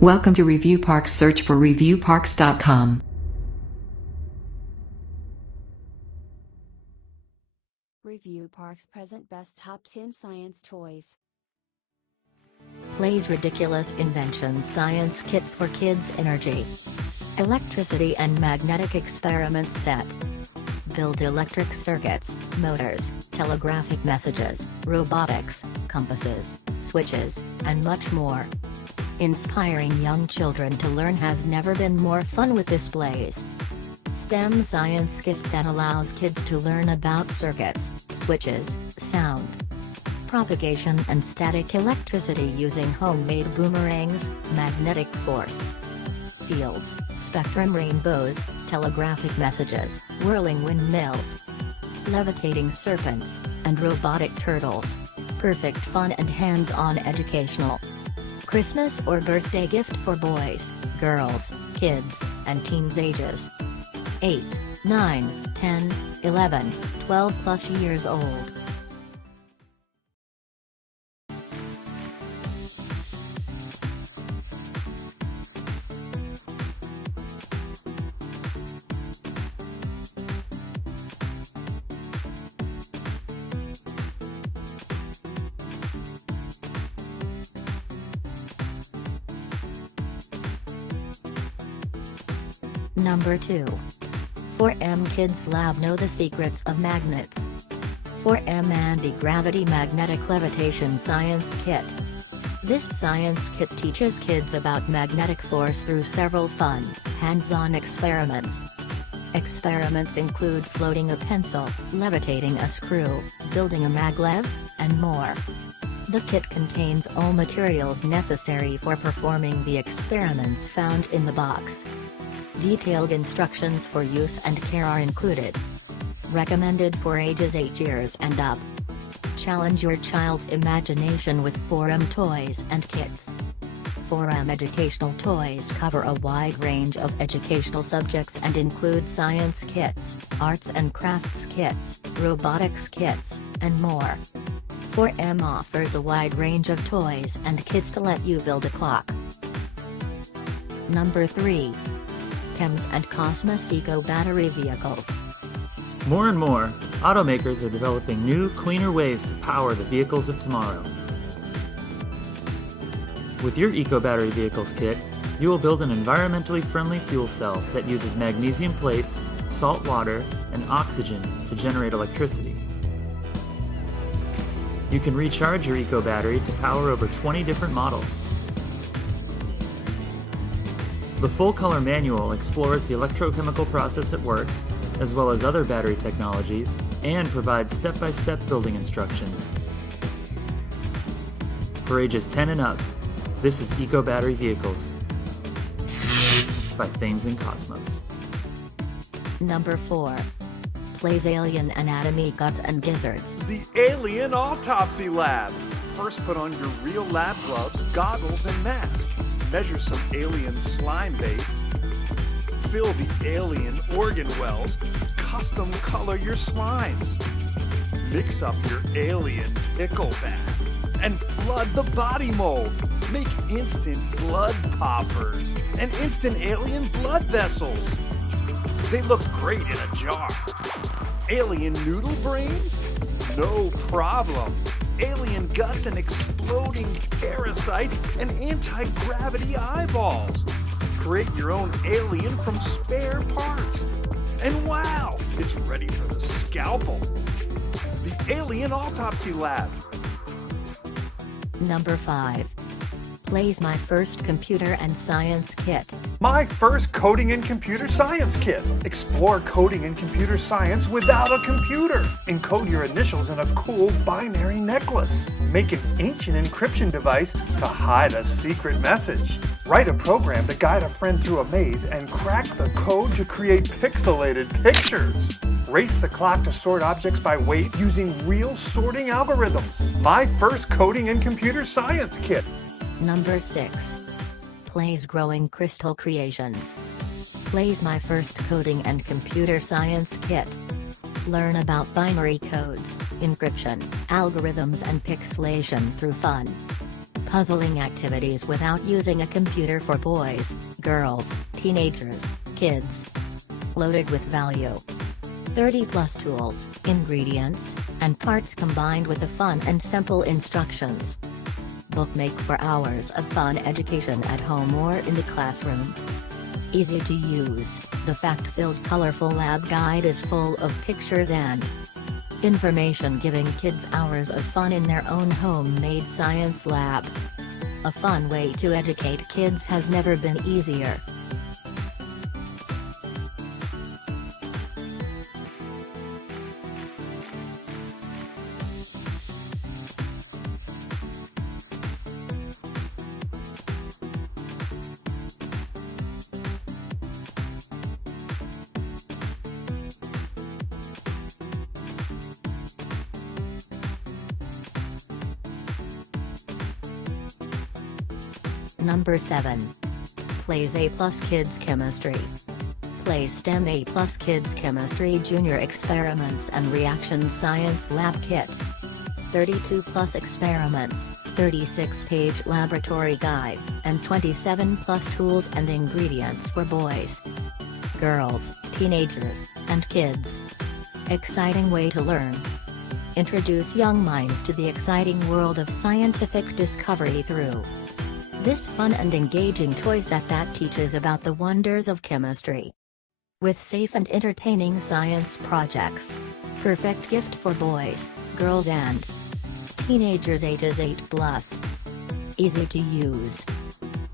Welcome to Review Parks. Search for reviewparks.com. Review Parks present best top 10 science toys. Playz ridiculous inventions science kits for kids energy. Electricity and magnetic experiments set. Build electric circuits, motors, telegraphic messages, robotics, compasses, switches, and much more. Inspiring young children to learn has never been more fun with displays. STEM science gift that allows kids to learn about circuits, switches, sound, propagation and static electricity using homemade boomerangs, magnetic force fields, spectrum rainbows, telegraphic messages, whirling windmills, levitating serpents, and robotic turtles. Perfect fun and hands-on educational. Christmas or birthday gift for boys, girls, kids, and teens ages 8, 9, 10, 11, 12 plus years old. Number 2. 4M Kidzlab know the secrets of magnets. 4M Anti-Gravity Magnetic Levitation Science Kit. This science kit teaches kids about magnetic force through several fun, hands-on experiments. Experiments include floating a pencil, levitating a screw, building a maglev, and more. The kit contains all materials necessary for performing the experiments found in the box. Detailed instructions for use and care are included. Recommended for ages 8 years and up. Challenge your child's imagination with 4M toys and kits. 4M educational toys cover a wide range of educational subjects and include science kits, arts and crafts kits, robotics kits, and more. 4M offers a wide range of toys and kits to let you build a clock. Number 3. Thames and Kosmos Eco Battery Vehicles. More and more, automakers are developing new, cleaner ways to power the vehicles of tomorrow. With your Eco Battery Vehicles kit, you will build an environmentally friendly fuel cell that uses magnesium plates, salt water, and oxygen to generate electricity. You can recharge your Eco Battery to power over 20 different models. The full-color manual explores the electrochemical process at work, as well as other battery technologies, and provides step-by-step building instructions. For ages 10 and up, this is Eco Battery Vehicles by Thames and Kosmos. Number 4. Playz Alien Anatomy Guts and Gizzards. The Alien Autopsy Lab. First put on your real lab gloves, goggles, and mask. Measure some alien slime base. Fill the alien organ wells. Custom color your slimes. Mix up your alien pickle bath. And flood the body mold. Make instant blood poppers and instant alien blood vessels. They look great in a jar. Alien noodle brains? No problem. Alien guts and exploding parasites and anti-gravity eyeballs. Create your own alien from spare parts. And wow, it's ready for the scalpel. The Alien Autopsy Lab. Number 5. Playz My First Computer and Science Kit. My first coding and computer science kit. Explore coding and computer science without a computer. Encode your initials in a cool binary necklace. Make an ancient encryption device to hide a secret message. Write a program to guide a friend through a maze and crack the code to create pixelated pictures. Race the clock to sort objects by weight using real sorting algorithms. My first coding and computer science kit. Number 6. Playz Growing Crystal Creations. Playz My First Coding and Computer Science Kit. Learn about binary codes, encryption, algorithms and pixelation through fun, puzzling activities without using a computer for boys, girls, teenagers, kids. Loaded with value. 30+ tools, ingredients, and parts combined with the fun and simple instructions. Bookmake for hours of fun education at home or in the classroom. Easy to use, the fact-filled colorful lab guide is full of pictures and information, giving kids hours of fun in their own homemade science lab. A fun way to educate kids has never been easier. Number 7. Playz A+ Kids Chemistry. Playz STEM A+ Kids Chemistry Junior Experiments and Reaction Science Lab Kit. 32+ experiments, 36-page laboratory guide, and 27+ tools and ingredients for boys, girls, teenagers, and kids. Exciting way to learn. Introduce young minds to the exciting world of scientific discovery through this fun and engaging toy set that teaches about the wonders of chemistry. With safe and entertaining science projects. Perfect gift for boys, girls and teenagers ages 8+. Easy to use.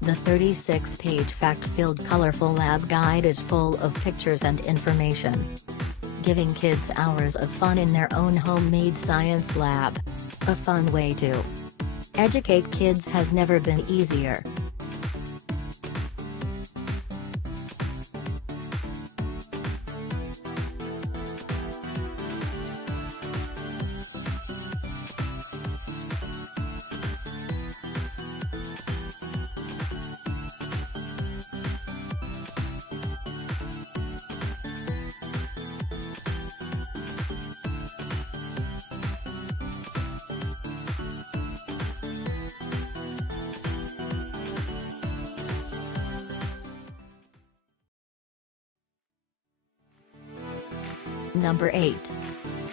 The 36-page fact-filled colorful lab guide is full of pictures and information, giving kids hours of fun in their own homemade science lab. A fun way to educate kids has never been easier. Number 8.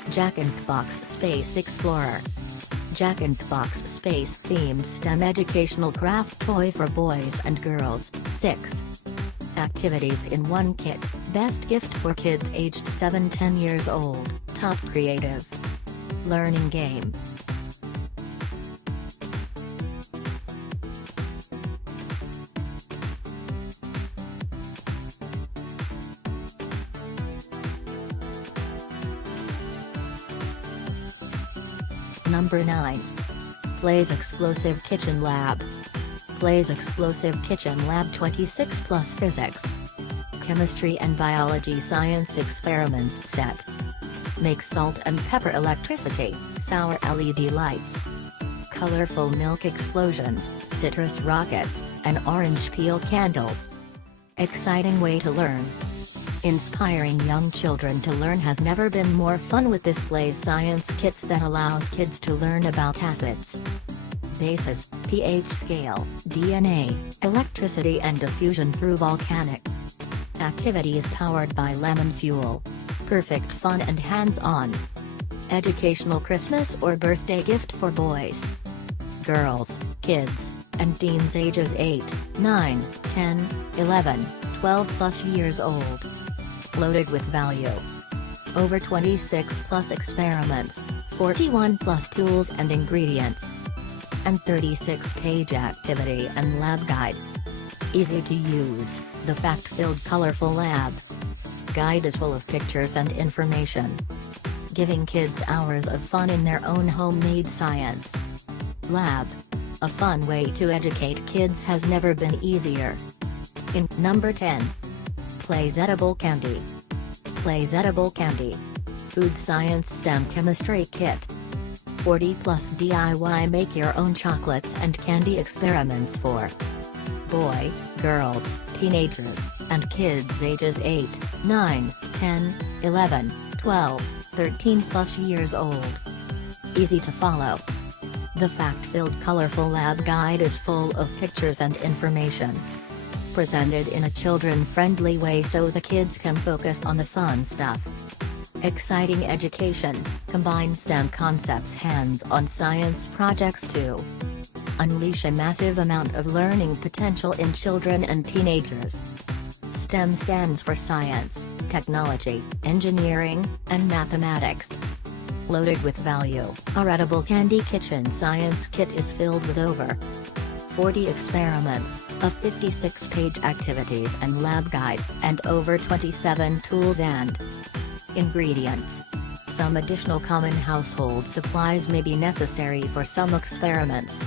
Jackinthebox Space Explorer. Jackinthebox Space themed STEM educational craft toy for boys and girls. 6 activities in one kit. Best gift for kids aged 7-10 years old. Top creative learning game. Number 9. Playz Explosive Kitchen Lab. Playz Explosive Kitchen Lab 26+ Physics, Chemistry and Biology Science Experiments Set. Make salt and pepper electricity, sour LED lights, colorful milk explosions, citrus rockets, and orange peel candles. Exciting way to learn. Inspiring young children to learn has never been more fun with this Playz science kits that allows kids to learn about acids, bases, pH scale, DNA, electricity and diffusion through volcanic activities powered by lemon fuel. Perfect fun and hands-on. Educational Christmas or birthday gift for boys, girls, kids, and teens ages 8, 9, 10, 11, 12+ years old. Loaded with value. Over 26+ experiments, 41+ tools and ingredients, and 36-page activity and lab guide. Easy to use, the fact-filled colorful lab guide is full of pictures and information, giving kids hours of fun in their own homemade science lab. A fun way to educate kids has never been easier. In Number 10. Playz Edible Candy. Playz Edible Candy Food Science STEM Chemistry Kit. 40+ DIY make your own chocolates and candy experiments for boy, girls, teenagers, and kids ages 8, 9, 10, 11, 12, 13+ years old. Easy to follow. The fact-filled colorful lab guide is full of pictures and information. Presented in a children-friendly way so the kids can focus on the fun stuff. Exciting education, combine STEM concepts hands-on science projects to unleash a massive amount of learning potential in children and teenagers. STEM stands for science, technology, engineering, and mathematics. Loaded with value, our edible candy kitchen science kit is filled with over 40 experiments, a 56-page activities and lab guide, and over 27 tools and ingredients. Some additional common household supplies may be necessary for some experiments.